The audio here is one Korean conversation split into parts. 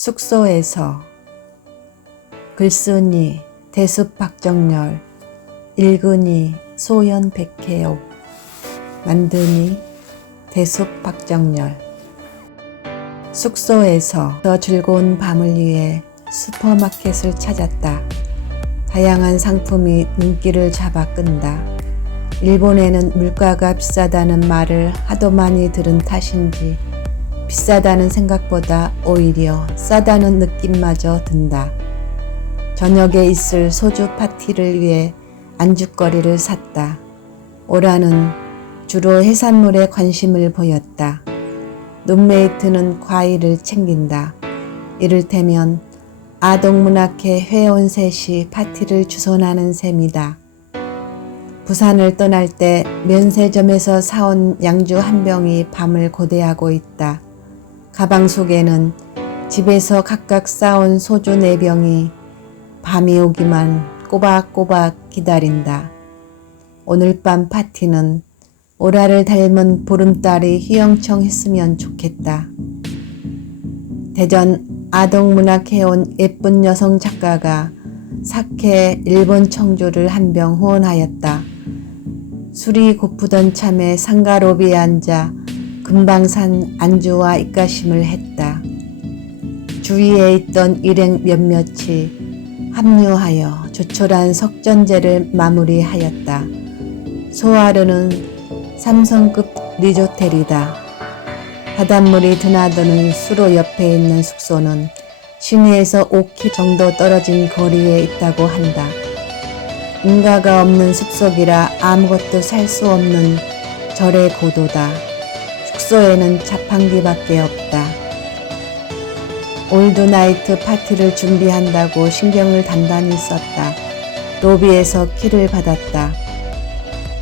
숙소에서 글쓴이 대숲 박정열 읽으니 소연 백혜옥 만드니 대숲 박정열 숙소에서 더 즐거운 밤을 위해 슈퍼마켓을 찾았다. 다양한 상품이 눈길을 잡아 끈다. 일본에는 물가가 비싸다는 말을 하도 많이 들은 탓인지 비싸다는 생각보다 오히려 싸다는 느낌마저 든다. 저녁에 있을 소주 파티를 위해 안주거리를 샀다. 오라는 주로 해산물에 관심을 보였다. 룸메이트는 과일을 챙긴다. 이를테면 아동문학회 회원 셋이 파티를 주선하는 셈이다. 부산을 떠날 때 면세점에서 사온 양주 한 병이 밤을 고대하고 있다. 가방 속에는 집에서 각각 싸온 소주 네 병이 밤이 오기만 꼬박꼬박 기다린다. 오늘 밤 파티는 오라를 닮은 보름달이 휘영청했으면 좋겠다. 대전 아동문학회 온 예쁜 여성 작가가 사케 일본 청주를 한 병 후원하였다. 술이 고프던 참에 상가 로비에 앉아 금방 산 안주와 입가심을 했다. 주위에 있던 일행 몇몇이 합류하여 조촐한 석전제를 마무리하였다. 소화르는 삼성급 리조텔이다. 바닷물이 드나드는 수로 옆에 있는 숙소는 시내에서 5키 정도 떨어진 거리에 있다고 한다. 인가가 없는 숲속이라 아무것도 살 수 없는 절의 고도다. 숙소에는 자판기밖에 없다. 올드나이트 파티를 준비한다고 신경을 단단히 썼다. 로비에서 키를 받았다.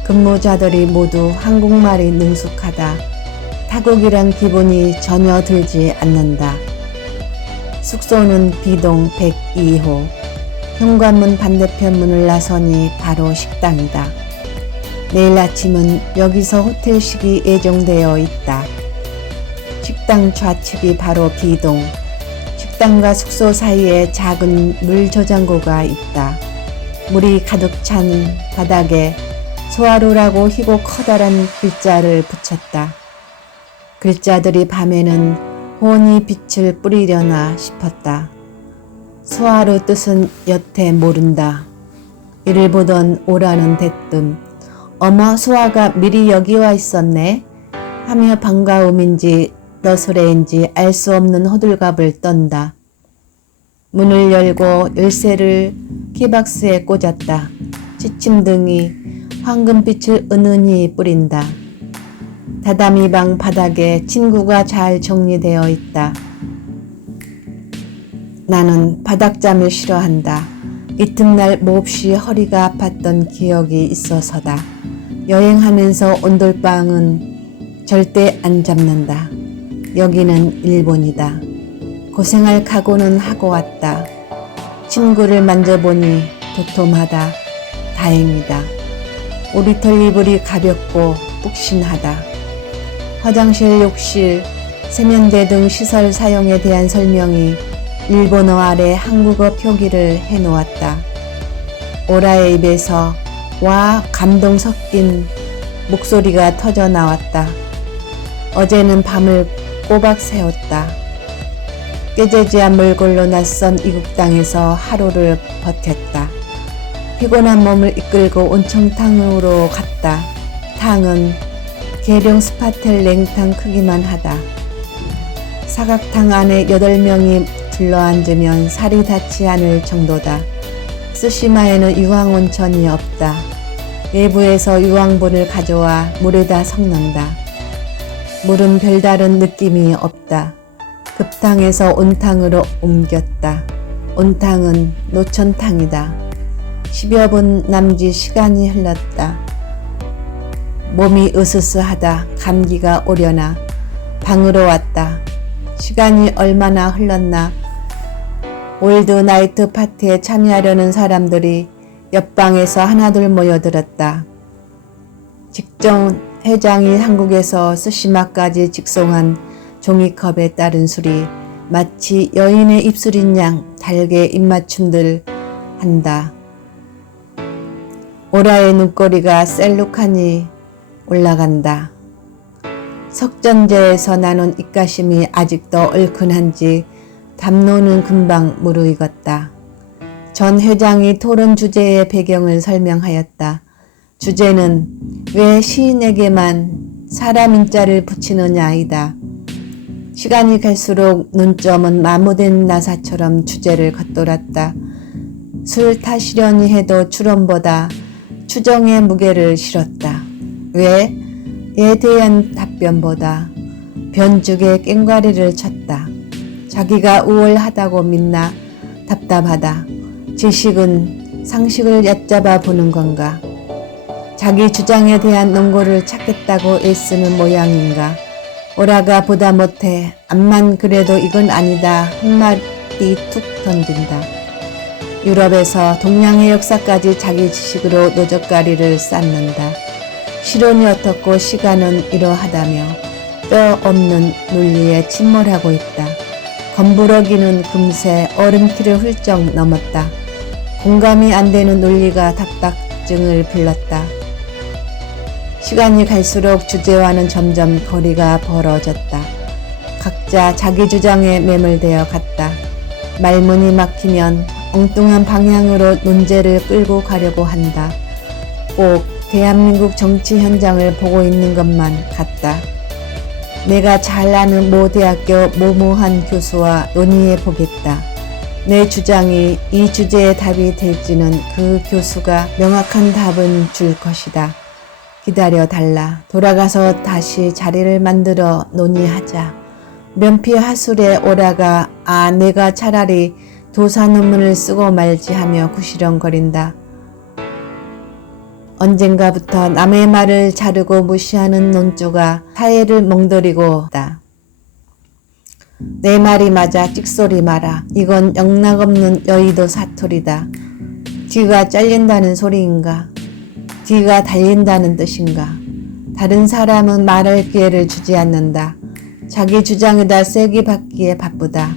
근무자들이 모두 한국말이 능숙하다. 타국이란 기분이 전혀 들지 않는다. 숙소는 B동 102호. 현관문 반대편 문을 나서니 바로 식당이다. 내일 아침은 여기서 호텔식이 예정되어 있다. 식당 좌측이 바로 B동. 식당과 숙소 사이에 작은 물 저장고가 있다. 물이 가득 찬 바닥에 소하루라고 희고 커다란 글자를 붙였다. 글자들이 밤에는 혼이 빛을 뿌리려나 싶었다. 소하루 뜻은 여태 모른다. 이를 보던 오라는 대뜸 어머 소아가 미리 여기 와 있었네 하며 반가움인지 너스레인지 알 수 없는 호들갑을 떤다. 문을 열고 열쇠를 키박스에 꽂았다. 지침등이 황금빛을 은은히 뿌린다. 다다미 방 바닥에 친구가 잘 정리되어 있다. 나는 바닥잠을 싫어한다. 이튿날 몹시 허리가 아팠던 기억이 있어서다. 여행하면서 온돌방은 절대 안 잡는다. 여기는 일본이다. 고생할 각오는 하고 왔다. 친구를 만져보니 도톰하다. 다행이다. 오리털 이불이 가볍고 푹신하다. 화장실, 욕실, 세면대 등 시설 사용에 대한 설명이 일본어 아래 한국어 표기를 해놓았다. 오라의 입에서 와 감동 섞인 목소리가 터져 나왔다. 어제는 밤을 꼬박 새웠다. 깨재지한 몰골로 낯선 이국 땅에서 하루를 버텼다. 피곤한 몸을 이끌고 온청탕으로 갔다. 탕은 계룡 스파텔 냉탕 크기만 하다. 사각탕 안에 여덟 명이 둘러앉으면 살이 닿지 않을 정도다. 스시마에는 유황온천이 없다. 외부에서 유황불을 가져와 물에다 섞는다. 물은 별다른 느낌이 없다. 급탕에서 온탕으로 옮겼다. 온탕은 노천탕이다. 10여 분 남짓 시간이 흘렀다. 몸이 으스스하다. 감기가 오려나. 방으로 왔다. 시간이 얼마나 흘렀나. 올드 나이트 파티에 참여하려는 사람들이 옆방에서 하나둘 모여들었다. 직전 회장이 한국에서 스시마까지 직송한 종이컵에 따른 술이 마치 여인의 입술인 양 달게 입맞춤들 한다. 오라의 눈꼬리가 셀룩하니 올라간다. 석전제에서 나눈 입가심이 아직도 얼큰한지 담론은 금방 무르익었다. 전 회장이 토론 주제의 배경을 설명하였다. 주제는 왜 시인에게만 사람 인자를 붙이느냐이다. 시간이 갈수록 눈점은 마모된 나사처럼 주제를 겉돌았다. 술 타시려니 해도 추론보다 추정의 무게를 실었다. 왜? 에 대한 답변보다 변죽의 깽과리를 쳤다. 자기가 우월하다고 믿나 답답하다. 지식은 상식을 얕잡아 보는 건가? 자기 주장에 대한 논거를 찾겠다고 애쓰는 모양인가? 오라가 보다 못해 암만 그래도 이건 아니다 한마디 툭 던진다. 유럽에서 동양의 역사까지 자기 지식으로 노적가리를 쌓는다. 실온이 어떻고 시간은 이러하다며 뼈 없는 논리에 침몰하고 있다. 검부러기는 금세 얼음키를 훌쩍 넘었다. 공감이 안 되는 논리가 답답증을 불렀다. 시간이 갈수록 주제와는 점점 거리가 벌어졌다. 각자 자기 주장에 매몰되어 갔다. 말문이 막히면 엉뚱한 방향으로 논제를 끌고 가려고 한다. 꼭 대한민국 정치 현장을 보고 있는 것만 같다. 내가 잘 아는 모 대학교 모모한 교수와 논의해 보겠다. 내 주장이 이 주제의 답이 될지는 그 교수가 명확한 답은 줄 것이다. 기다려 달라. 돌아가서 다시 자리를 만들어 논의하자. 면피 하술에 오라가 아 내가 차라리 도사 논문을 쓰고 말지 하며 구시렁거린다. 언젠가부터 남의 말을 자르고 무시하는 논조가 사회를 멍들이고 있다. 내 말이 맞아 찍소리 마라. 이건 영락없는 여의도 사투리다. 뒤가 잘린다는 소리인가? 뒤가 달린다는 뜻인가? 다른 사람은 말할 기회를 주지 않는다. 자기 주장에다 세기 받기에 바쁘다.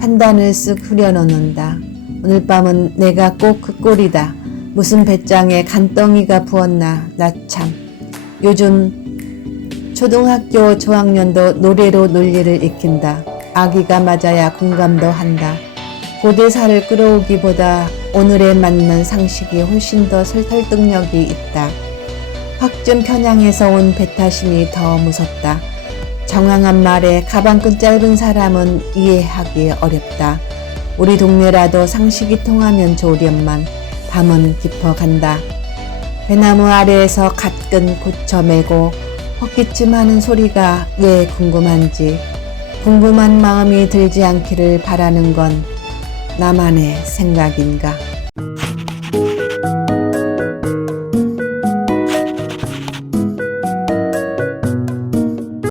판단을 쓱 흐려놓는다. 오늘 밤은 내가 꼭 그 꼴이다. 무슨 배짱에 간덩이가 부었나 나 참. 요즘 초등학교 저학년도 노래로 논리를 익힌다. 아기가 맞아야 공감도 한다. 고대사를 끌어오기보다 오늘에 맞는 상식이 훨씬 더 설득력이 있다. 확증 편향에서 온 배타심이 더 무섭다. 정황한 말에 가방끈 짧은 사람은 이해하기 어렵다. 우리 동네라도 상식이 통하면 좋으련만 밤은 깊어간다. 배나무 아래에서 갓근 고쳐매고 헛기침 하는 소리가 왜 궁금한지 궁금한 마음이 들지 않기를 바라는 건 나만의 생각인가.